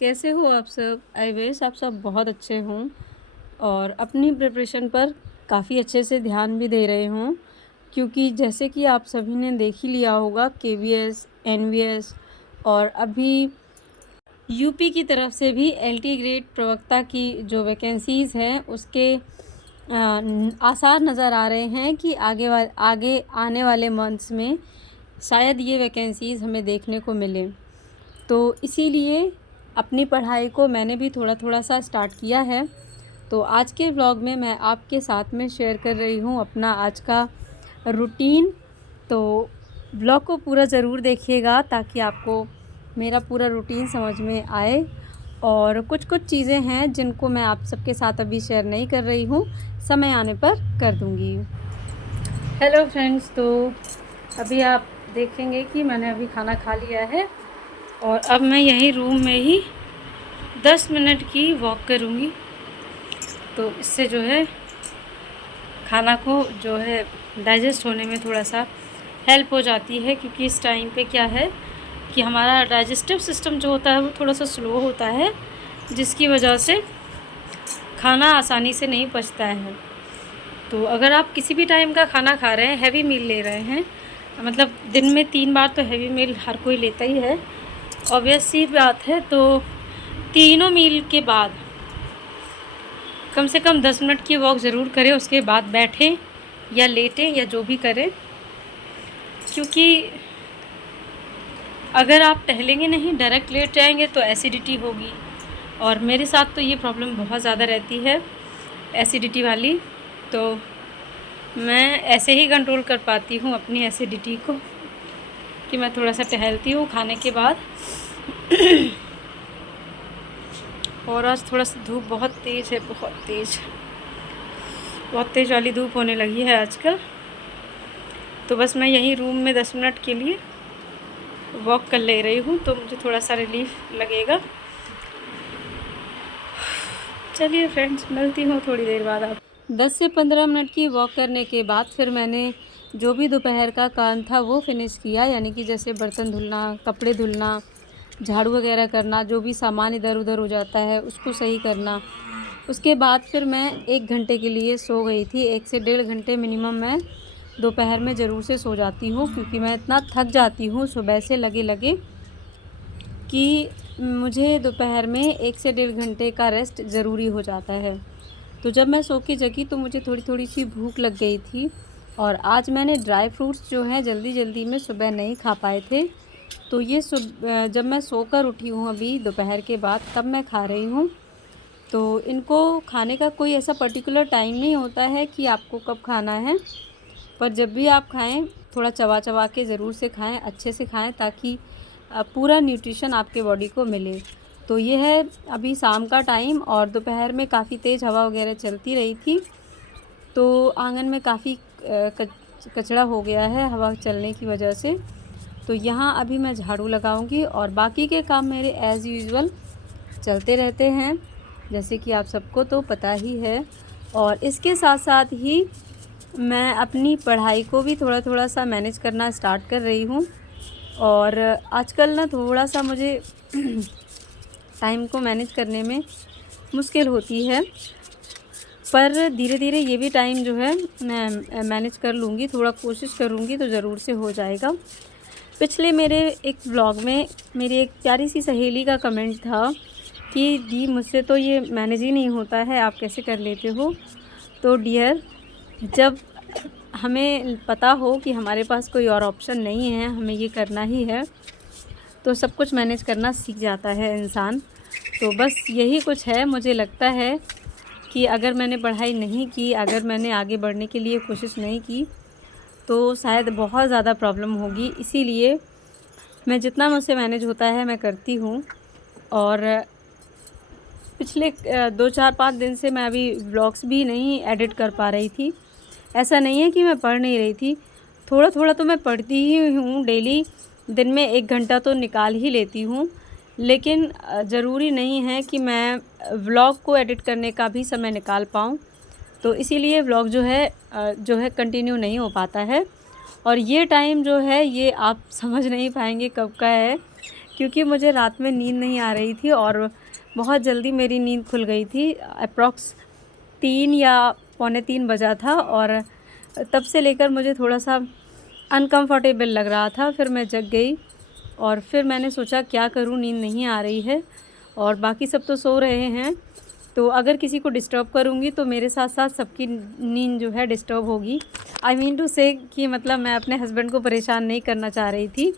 कैसे हो आप सब? आई विश आप सब बहुत अच्छे हों और अपनी प्रिपरेशन पर काफ़ी अच्छे से ध्यान भी दे रहे हों, क्योंकि जैसे कि आप सभी ने देख ही लिया होगा केवीएस, एनवीएस और अभी यूपी की तरफ से भी एलटी ग्रेड प्रवक्ता की जो वैकेंसीज़ हैं उसके आसार नज़र आ रहे हैं कि आगे आने वाले मंथ्स में शायद ये वैकेंसीज़ हमें देखने को मिलें। तो इसीलिए अपनी पढ़ाई को मैंने भी थोड़ा थोड़ा सा स्टार्ट किया है। तो आज के व्लॉग में मैं आपके साथ में शेयर कर रही हूँ अपना आज का रूटीन। तो व्लॉग को पूरा ज़रूर देखिएगा ताकि आपको मेरा पूरा रूटीन समझ में आए। और कुछ कुछ चीज़ें हैं जिनको मैं आप सबके साथ अभी शेयर नहीं कर रही हूँ, समय आने पर कर दूँगी। हेलो फ्रेंड्स, तो अभी आप देखेंगे कि मैंने अभी खाना खा लिया है और अब मैं यहीं रूम में ही 10 मिनट की वॉक करूँगी। तो इससे जो है खाना को जो है डाइजेस्ट होने में थोड़ा सा हेल्प हो जाती है, क्योंकि इस टाइम पे क्या है कि हमारा डाइजेस्टिव सिस्टम जो होता है वो थोड़ा सा स्लो होता है, जिसकी वजह से खाना आसानी से नहीं पचता है। तो अगर आप किसी भी टाइम का खाना खा रहे हैं, हैवी मील ले रहे हैं, मतलब दिन में 3 बार तो हैवी मील हर कोई लेता ही है, ऑब्वियस सी बात है। तो तीनों मील के बाद कम से कम 10 मिनट की वॉक ज़रूर करें, उसके बाद बैठें या लेटें या जो भी करें, क्योंकि अगर आप टहलेंगे नहीं, डायरेक्ट लेट जाएंगे तो एसिडिटी होगी। और मेरे साथ तो ये प्रॉब्लम बहुत ज़्यादा रहती है एसिडिटी वाली, तो मैं ऐसे ही कंट्रोल कर पाती हूँ अपनी एसिडिटी को कि मैं थोड़ा सा टहलती हूँ खाने के बाद। और आज थोड़ा सा धूप बहुत तेज़ है, बहुत तेज़ वाली धूप होने लगी है आजकल। तो बस मैं यहीं रूम में 10 मिनट के लिए वॉक कर ले रही हूँ, तो मुझे थोड़ा सा रिलीफ लगेगा। चलिए फ्रेंड्स, मिलती हूँ थोड़ी देर बाद। आप 10 से 15 मिनट की वॉक करने के बाद फिर मैंने जो भी दोपहर का काम था वो फिनिश किया, यानी कि जैसे बर्तन धुलना, कपड़े धुलना, झाड़ू वगैरह करना, जो भी सामान इधर उधर हो जाता है उसको सही करना। उसके बाद फिर मैं 1 घंटे के लिए सो गई थी। 1 से 1.5 घंटे मिनिमम मैं दोपहर में ज़रूर से सो जाती हूँ, क्योंकि मैं इतना थक जाती हूँ सुबह से लगे कि मुझे दोपहर में 1 से 1.5 घंटे का रेस्ट ज़रूरी हो जाता है। तो जब मैं सो के जगी तो मुझे थोड़ी थोड़ी सी भूख लग गई थी, और आज मैंने ड्राई फ्रूट्स जो हैं जल्दी में सुबह नहीं खा पाए थे, तो ये जब मैं सोकर उठी हूँ अभी दोपहर के बाद, तब मैं खा रही हूँ। तो इनको खाने का कोई ऐसा पर्टिकुलर टाइम नहीं होता है कि आपको कब खाना है, पर जब भी आप खाएं थोड़ा चबा चबा के ज़रूर से खाएं, अच्छे से खाएं, ताकि पूरा न्यूट्रिशन आपके बॉडी को मिले। तो ये है अभी शाम का टाइम, और दोपहर में काफ़ी तेज़ हवा वगैरह चलती रही थी, तो आंगन में काफ़ी कचरा हो गया है हवा चलने की वजह से। तो यहाँ अभी मैं झाड़ू लगाऊंगी, और बाकी के काम मेरे एज़ यूजुअल चलते रहते हैं, जैसे कि आप सबको तो पता ही है। और इसके साथ साथ ही मैं अपनी पढ़ाई को भी थोड़ा थोड़ा सा मैनेज करना स्टार्ट कर रही हूँ। और आजकल ना थोड़ा सा मुझे टाइम को मैनेज करने में मुश्किल होती है, पर धीरे धीरे ये भी टाइम जो है मैं मैनेज कर लूँगी, थोड़ा कोशिश करूँगी तो ज़रूर से हो जाएगा। पिछले मेरे एक व्लॉग में मेरी एक प्यारी सी सहेली का कमेंट था कि दी, मुझसे तो ये मैनेज ही नहीं होता है, आप कैसे कर लेते हो। तो डियर, जब हमें पता हो कि हमारे पास कोई और ऑप्शन नहीं है, हमें ये करना ही है, तो सब कुछ मैनेज करना सीख जाता है इंसान। तो बस यही कुछ है। मुझे लगता है कि अगर मैंने पढ़ाई नहीं की, अगर मैंने आगे बढ़ने के लिए कोशिश नहीं की, तो शायद बहुत ज़्यादा प्रॉब्लम होगी। इसीलिए मैं जितना मुझसे मैनेज होता है मैं करती हूँ। और पिछले 2-4-5 दिन से मैं अभी व्लॉग्स भी नहीं एडिट कर पा रही थी। ऐसा नहीं है कि मैं पढ़ नहीं रही थी, थोड़ा थोड़ा तो मैं पढ़ती ही हूँ डेली, दिन में 1 घंटा तो निकाल ही लेती हूँ, लेकिन ज़रूरी नहीं है कि मैं व्लॉग को एडिट करने का भी समय निकाल पाऊँ। तो इसीलिए व्लॉग जो है कंटिन्यू नहीं हो पाता है। और ये टाइम जो है ये आप समझ नहीं पाएंगे कब का है, क्योंकि मुझे रात में नींद नहीं आ रही थी और बहुत जल्दी मेरी नींद खुल गई थी। अप्रॉक्स 3 या पौने 3 बजा था और तब से लेकर मुझे थोड़ा सा अनकंफर्टेबल लग रहा था। फिर मैं जग गई और फिर मैंने सोचा क्या करूं, नींद नहीं आ रही है और बाकी सब तो सो रहे हैं, तो अगर किसी को डिस्टर्ब करूंगी तो मेरे साथ साथ सबकी नींद जो है डिस्टर्ब होगी। आई मीन टू से कि मतलब मैं अपने हस्बैंड को परेशान नहीं करना चाह रही थी,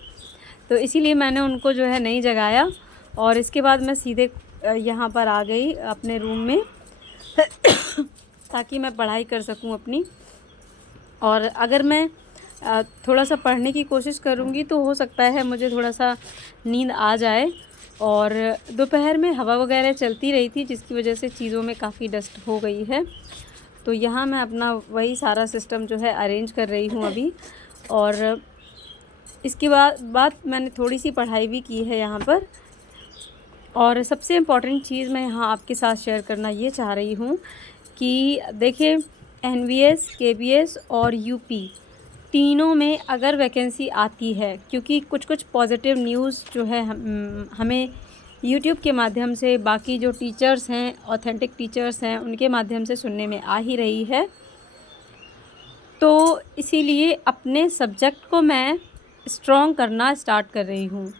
तो इसीलिए मैंने उनको जो है नहीं जगाया और इसके बाद मैं सीधे यहाँ पर आ गई अपने रूम में ताकि मैं पढ़ाई कर सकूँ अपनी। और अगर मैं थोड़ा सा पढ़ने की कोशिश करूँगी तो हो सकता है मुझे थोड़ा सा नींद आ जाए। और दोपहर में हवा वगैरह चलती रही थी जिसकी वजह से चीज़ों में काफ़ी डस्ट हो गई है। तो यहाँ मैं अपना वही सारा सिस्टम जो है अरेंज कर रही हूँ अभी। और इसके बाद मैंने थोड़ी सी पढ़ाई भी की है यहाँ पर। और सबसे इम्पॉर्टेंट चीज़ मैं यहाँ आपके साथ शेयर करना ये चाह रही हूँ कि देखिए, एनवीएस, केबीएस और यूपी तीनों में अगर वैकेंसी आती है, क्योंकि कुछ कुछ पॉजिटिव न्यूज़ जो है हमें यूट्यूब के माध्यम से, बाकी जो टीचर्स हैं, ऑथेंटिक टीचर्स हैं, उनके माध्यम से सुनने में आ ही रही है। तो इसीलिए अपने सब्जेक्ट को मैं स्ट्रॉन्ग करना स्टार्ट कर रही हूँ।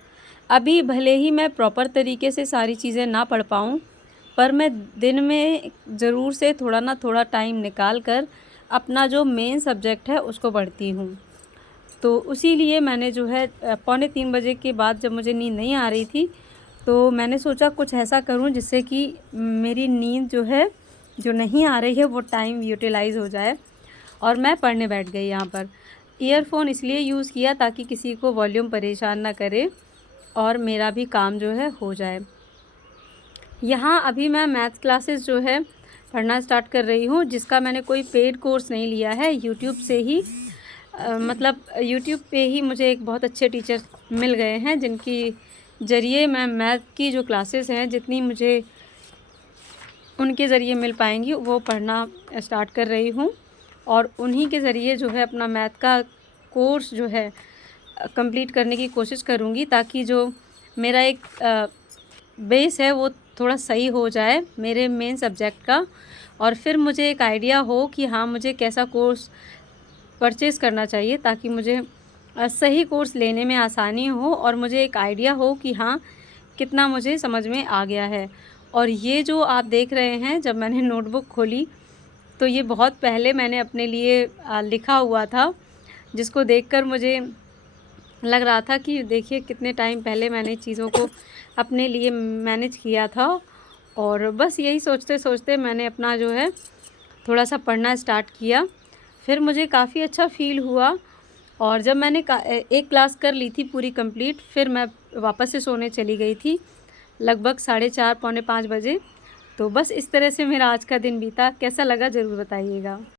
अभी भले ही मैं प्रॉपर तरीके से सारी चीज़ें ना पढ़ पाऊँ, पर मैं दिन में ज़रूर से थोड़ा ना थोड़ा टाइम निकाल कर अपना जो मेन सब्जेक्ट है उसको पढ़ती हूँ। तो उसी लिए मैंने जो है पौने 3 बजे के बाद जब मुझे नींद नहीं आ रही थी तो मैंने सोचा कुछ ऐसा करूँ जिससे कि मेरी नींद जो है, जो नहीं आ रही है, वो टाइम यूटिलाइज़ हो जाए। और मैं पढ़ने बैठ गई। यहाँ पर ईयरफ़ोन इसलिए यूज़ किया ताकि किसी को वॉल्यूम परेशान ना करे और मेरा भी काम जो है हो जाए। यहाँ अभी मैं मैथ क्लासेस जो है पढ़ना स्टार्ट कर रही हूँ, जिसका मैंने कोई पेड कोर्स नहीं लिया है। यूट्यूब से ही मतलब यूट्यूब पे ही मुझे एक बहुत अच्छे टीचर मिल गए हैं जिनकी ज़रिए मैं मैथ की जो क्लासेस हैं, जितनी मुझे उनके ज़रिए मिल पाएंगी, वो पढ़ना स्टार्ट कर रही हूँ। और उन्हीं के ज़रिए जो है अपना मैथ का कोर्स जो है कंप्लीट करने की कोशिश करूँगी, ताकि जो मेरा एक बेस है वो थोड़ा सही हो जाए मेरे मेन सब्जेक्ट का। और फिर मुझे एक आइडिया हो कि हाँ, मुझे कैसा कोर्स परचेज़ करना चाहिए ताकि मुझे सही कोर्स लेने में आसानी हो और मुझे एक आइडिया हो कि हाँ, कितना मुझे समझ में आ गया है। और ये जो आप देख रहे हैं, जब मैंने नोटबुक खोली तो ये बहुत पहले मैंने अपने लिए लिखा हुआ था, जिसको देखकर मुझे लग रहा था कि देखिए कितने टाइम पहले मैंने चीज़ों को अपने लिए मैनेज किया था। और बस यही सोचते सोचते मैंने अपना जो है थोड़ा सा पढ़ना स्टार्ट किया। फिर मुझे काफ़ी अच्छा फ़ील हुआ और जब मैंने एक क्लास कर ली थी पूरी कंप्लीट, फिर मैं वापस से सोने चली गई थी लगभग 4:30 पौने 5 बजे। तो बस इस तरह से मेरा आज का दिन बीता। कैसा लगा ज़रूर बताइएगा।